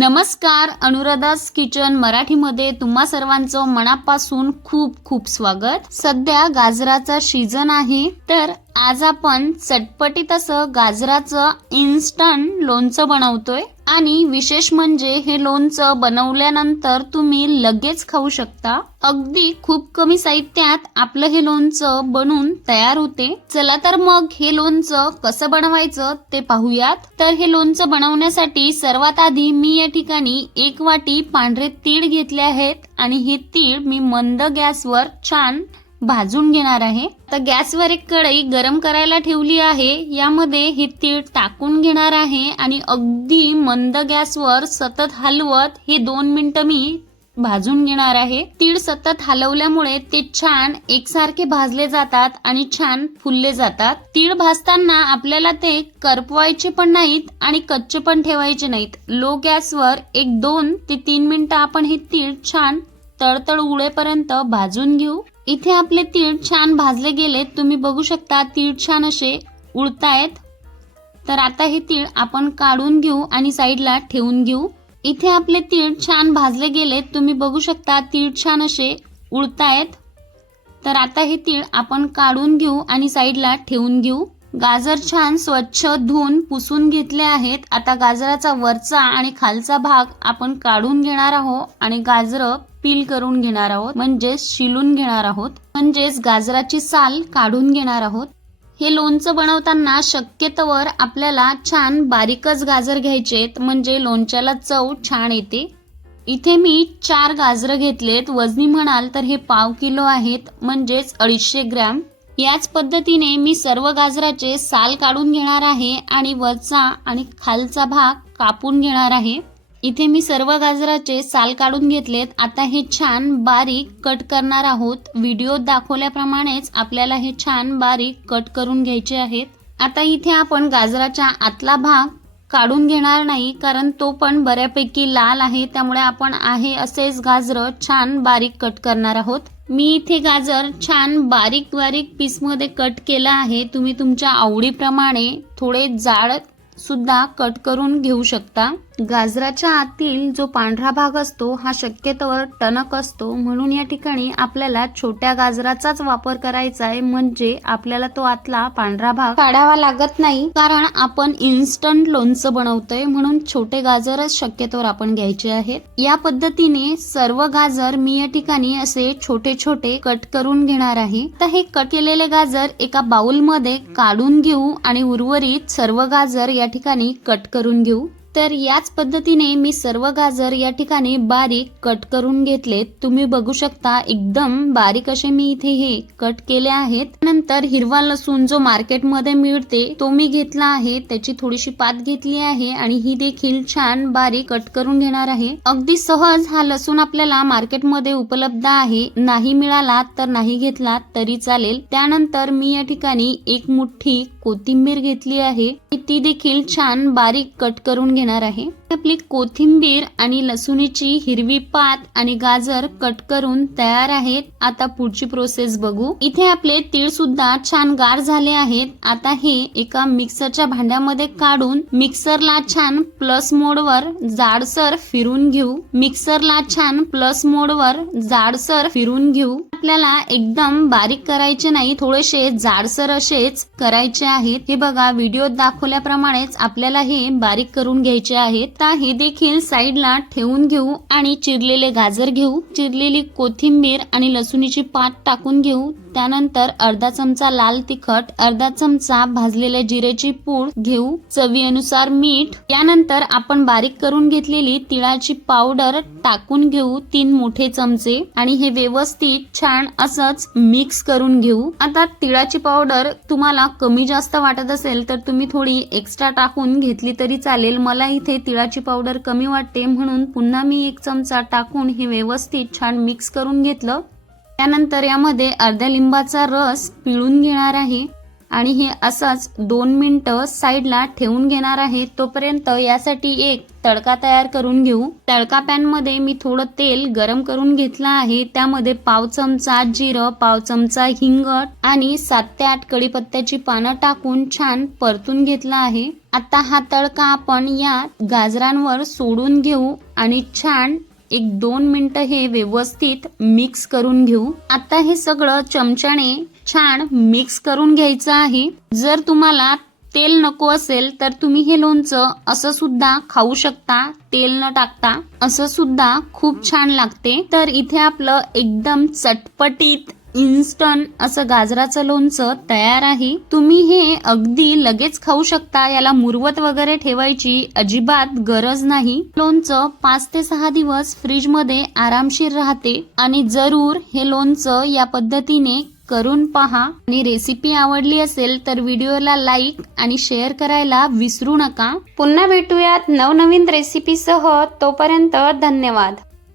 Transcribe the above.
नमस्कार अनुराधास किचन मराठीमध्ये तुम्हा सर्वांचं मनापासून खूप खूप स्वागत. सध्या गाजराचा सीझन आहे तर आज आपण चटपटीत असं गाजराचं इन्स्टंट लोणचं बनवतोय. आणि विशेष म्हणजे हे लोणचं बनवल्यानंतर तुम्ही लगेच खाऊ शकता. अगदी खूप कमी साहित्यात आपलं हे लोणचं बनून तयार होते. चला तर मग हे लोणचं कसं बनवायचं ते पाहूयात. तर हे लोणचं बनवण्यासाठी सर्वात आधी मी या ठिकाणी एक वाटी पांढरे तीळ घेतले आहेत आणि हे तीळ मी मंद गॅसवर छान भाजून घेणार आहे. तर गॅसवर एक कढई गरम करायला ठेवली आहे. यामध्ये हे तीळ टाकून घेणार आहे आणि अगदी मंद गॅसवर सतत हलवत हे दोन मिनिटं मी भाजून घेणार आहे. तीळ सतत हलवल्यामुळे ते छान एकसारखे भाजले जातात आणि छान फुलले जातात. तीळ भाजताना आपल्याला ते करपवायचे पण नाहीत आणि कच्चे पण ठेवायचे नाहीत. लो गॅसवर एक दोन ते तीन मिनिटं आपण हे तीळ छान तळतळ उडेपर्यंत भाजून घेऊ. इथे आपले तीळ छान भाजले गेलेत. तुम्ही बघू शकता तीळ छान असे उडतायत. तर आता हे तीळ आपण काढून घेऊ आणि साईडला ठेवून घेऊ. इथे आपले तीळ छान भाजले गेलेत. तुम्ही बघू शकता तीळ छान असे उडतायत. तर आता हे तीळ आपण काढून घेऊ आणि साईडला ठेवून घेऊ. गाजर छान स्वच्छ धुवून पुसून घेतले आहेत. आता गाजराचा वरचा आणि खालचा भाग आपण काढून घेणार आहोत आणि गाजर पील करून घेणार आहोत म्हणजेच शिलून घेणार आहोत. म्हणजेच गाजराची साल काढून घेणार आहोत. हे लोणचं बनवताना शक्यतोवर आपल्याला छान बारीकच गाजर घ्यायचेत म्हणजे लोणच्याला चव छान येते. इथे मी चार गाजरं घेतलेत. वजनी म्हणाल तर हे पाव किलो आहेत म्हणजेच अडीचशे ग्रॅम. याच पद्धतीने मी सर्व गाजराचे साल काढून घेणार आहे आणि वरचा आणि खालचा भाग कापून घेणार आहे. इथे मी सर्व गाजराचे साल काढून घेतलेत. आता हे छान बारीक कट करणार आहोत. व्हिडिओ दाखवल्याप्रमाणेच आपल्याला हे छान बारीक कट करून घ्यायचे आहेत. आता इथे आपण गाजराच्या आतला भाग काढून घेणार नाही कारण तो पण बऱ्यापैकी लाल आहे. त्यामुळे आपण आहे असेच गाजरं छान बारीक कट करणार आहोत. मी इथे गाजर छान बारीक बारीक पीसमध्ये कट केला आहे. तुम्ही तुमच्या आवडीप्रमाणे थोडे जाड सुद्धा कट करून घेऊ शकता. गाजराच्या आतील जो पांढरा भाग असतो हा शक्यतोवर टणक असतो. म्हणून या ठिकाणी आपल्याला छोट्या गाजराचाच वापर करायचा आहे. म्हणजे आपल्याला तो आतला पांढरा भाग काढावा लागत नाही. कारण आपण इन्स्टंट लोणचं बनवतोय. म्हणून छोटे गाजरच शक्यतोवर आपण घ्यायचे आहेत. या पद्धतीने सर्व गाजर मी या ठिकाणी असे छोटे छोटे कट करून घेणार आहे. तर हे कट केलेले गाजर एका बाउलमध्ये काढून घेऊ आणि उर्वरित सर्व गाजर या ठिकाणी कट करून घेऊ. तर याच पद्धतीने मी सर्व गाजर या ठिकाणी बारीक कट करून घेतलेत तुम्ही बघू शकता एकदम बारीक असे मी इथे हे कट केले आहेत. नंतर हिरवा लसूण जो मार्केटमध्ये मिळते तो मी घेतला आहे. त्याची थोडीशी पात घेतली आहे आणि ही देखील छान बारीक कट करून घेणार आहे. अगदी सहज हा लसूण आपल्याला मार्केटमध्ये उपलब्ध आहे. नाही मिळाला तर नाही घेतला तरी चालेल. त्यानंतर मी या ठिकाणी एक मुठ्ठी कोथिंबीर घेतली आहे. ती देखील छान बारीक कट करून घेणार घेणार आहे. आपली कोथिंबीर आणि लसूणीची हिरवी पात आणि गाजर कट करून तयार आहेत. आता पुढची प्रोसेस बघू. इथे आपले तीळ सुद्धा छान गार झाले आहेत. आता हे एका मिक्सरच्या भांड्यामध्ये काढून मिक्सरला छान प्लस मोडवर जाडसर फिरून घेऊ. मिक्सरला छान प्लस मोडवर जाडसर फिरून घेऊ. आपल्याला एकदम बारीक करायचे नाही थोडेसे जाडसर असेच करायचे आहेत. हे बघा व्हिडिओ दाखवल्याप्रमाणेच आपल्याला हे बारीक करून घ्यायचे आहेत. आता हे देखील साईडला ठेवून घेऊ आणि चिरलेले गाजर घेऊ. चिरलेली कोथिंबीर आणि लसूणीची पात टाकून घेऊ. त्यानंतर अर्धा चमचा लाल तिखट अर्धा चमचा भाजलेल्या जिरेची पूड घेऊ चवीनुसार मीठ. यानंतर आपण बारीक करून घेतलेली तिळाची पावडर टाकून घेऊ तीन मोठे चमचे आणि हे व्यवस्थित छान असंच मिक्स करून घेऊ. आता तिळाची पावडर तुम्हाला कमी जास्त वाटत असेल तर तुम्ही थोडी एक्स्ट्रा टाकून घेतली तरी चालेल. मला इथे तिळाची पावडर कमी वाटते म्हणून पुन्हा मी एक चमचा टाकून हे व्यवस्थित छान मिक्स करून घेतलं. त्यानंतर यामध्ये अर्ध्या लिंबाचा रस पिळून घेणार आहे आणि हे असंच दोन मिनटं साईडला ठेवून घेणार आहे. तोपर्यंत यासाठी एक तडका तयार करून घेऊ. तडका पॅनमध्ये मी थोडं तेल गरम करून घेतलं आहे. त्यामध्ये पाव चमचा जिरं पाव चमचा हिंग आणि सात ते आठ कडीपत्त्याची पानं टाकून छान परतून घेतलं आहे. आता हा तडका आपण या गाजरांवर सोडून घेऊ आणि छान एक दोन मिनटं हे व्यवस्थित मिक्स करून घेऊ. आता हे सगळं चमच्याने छान मिक्स करून घ्यायचं आहे. जर तुम्हाला तेल नको असेल तर तुम्ही हे लोणचं असं सुद्धा खाऊ शकता तेल न टाकता. असं सुद्धा खूप छान लागते. तर इथे आपलं एकदम चटपटीत इन्स्टंट असं गाजराचं लोणचं तयार आहे. तुम्ही हे अगदी लगेच खाऊ शकता. याला मुरवत वगैरे ठेवायची अजिबात गरज नाही. लोणचं पाच ते सहा दिवस फ्रीजमध्ये आरामशीर राहते आणि जरूर हे लोणचं या पद्धतीने करून पहा. आणि रेसिपी आवडली असेल तर व्हिडिओला लाईक आणि शेअर करायला विसरू नका. पुन्हा भेटूयात नवनवीन रेसिपीसह तोपर्यंत धन्यवाद.